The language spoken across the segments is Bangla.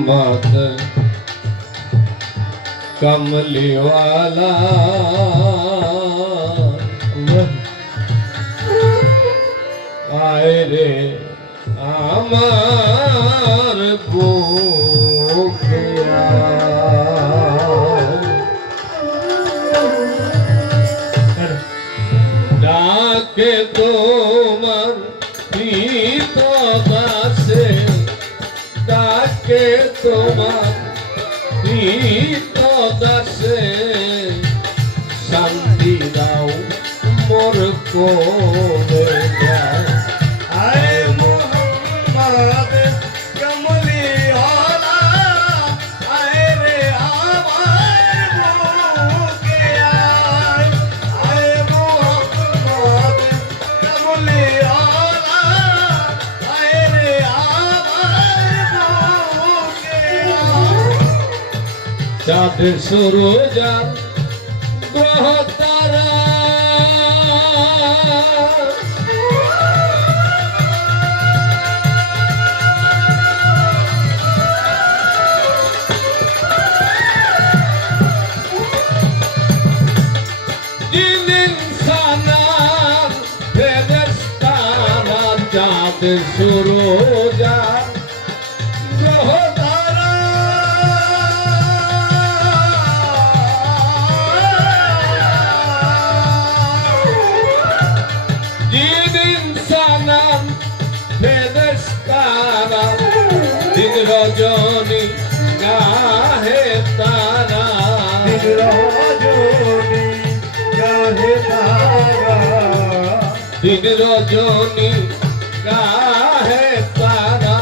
मत कमली वाला आए रे आमार बुकिया डाके তোমার প্রীত দাসে ডাকে তোমার প্রীত দাসে শান্তি দাও মোর কোনে যায় আয় মোহাম্মদ কমলি ওয়ালা আয় রে আমার বুকে আয় আয় মোহাম্মদ কমলি ওয়ালা আয় রে আমার বুকে আয় চাঁদের সূরজার গ্রহ তারা জিন ইনসানার ফেরেশতারা চাঁদের সূরজার গ্রহ তারা জিন ইনসানার ফেরেশতারা দিন রজনী গাহে তারা দিন রজনী গাহে তারা দিন রজনী গাহে তারা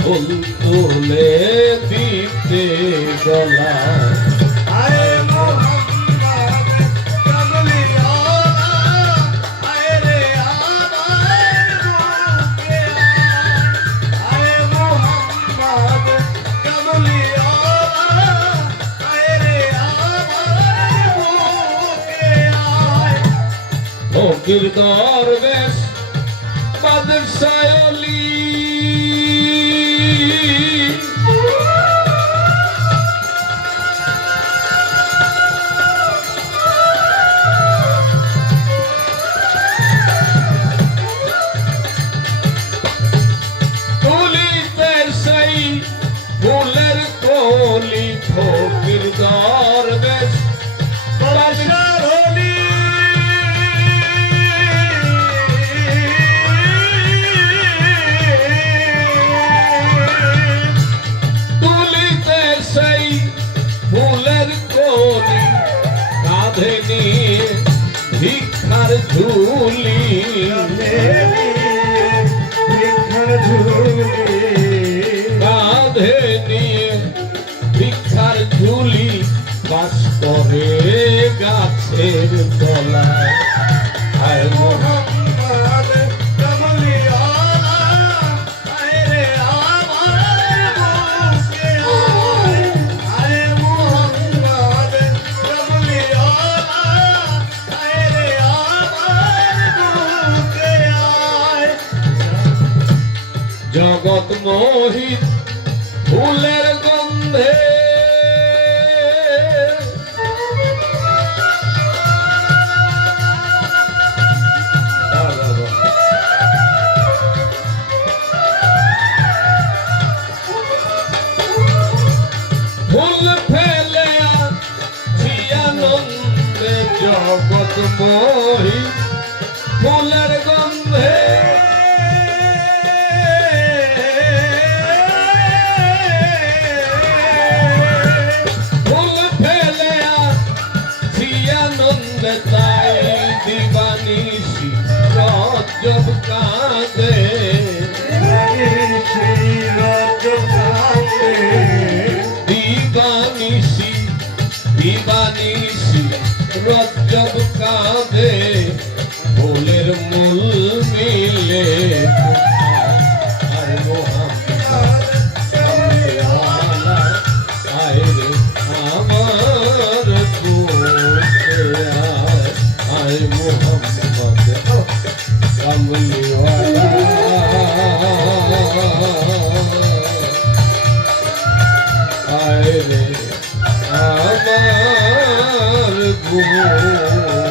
ফুল তুলে দিতে গলা আয় মোহাম্মদ কমলি ওয়ালা আয় রে আমার বুকে আয় মোহাম্মদ কমলি ওয়ালা আয় রে আমার বুকে আয় ফকির দরবেশ বাদশাহ আলী তুলিতে সেই ফুলের কলি ফকির দরবেশ বাদশাহ হলি তুলিতে সেই ফুলের কলি কাঁধে নিয়ে ভিক্ষার ঝুলি কাঁধে নিয়ে ভিক্ষার ঝুলি বাস করে গাছের তলায় আয় মোহাম্মদ কমলি ওয়ালা আয় রে আমার বুকে আয় আয় মোহাম্মদ কমলি ওয়ালা আয় রে আমার বুকে আয় জগৎ মোহিত ফুলের গন্ধে ফুল ফেলে আনন্দে জগৎ মোহিত ফুলের গন্ধে ফুল ফেলে আনন্দে তাই দিবানিশি রজব কাঁদে দিবানিশি দিবানিশি রজব কাঁদে ফুলের মূল মিলে আর মোহাম্মদ কমলি ওয়ালা আয় রে আমার বুকে আয় মোহাম্মদ কমলি ওয়ালা গো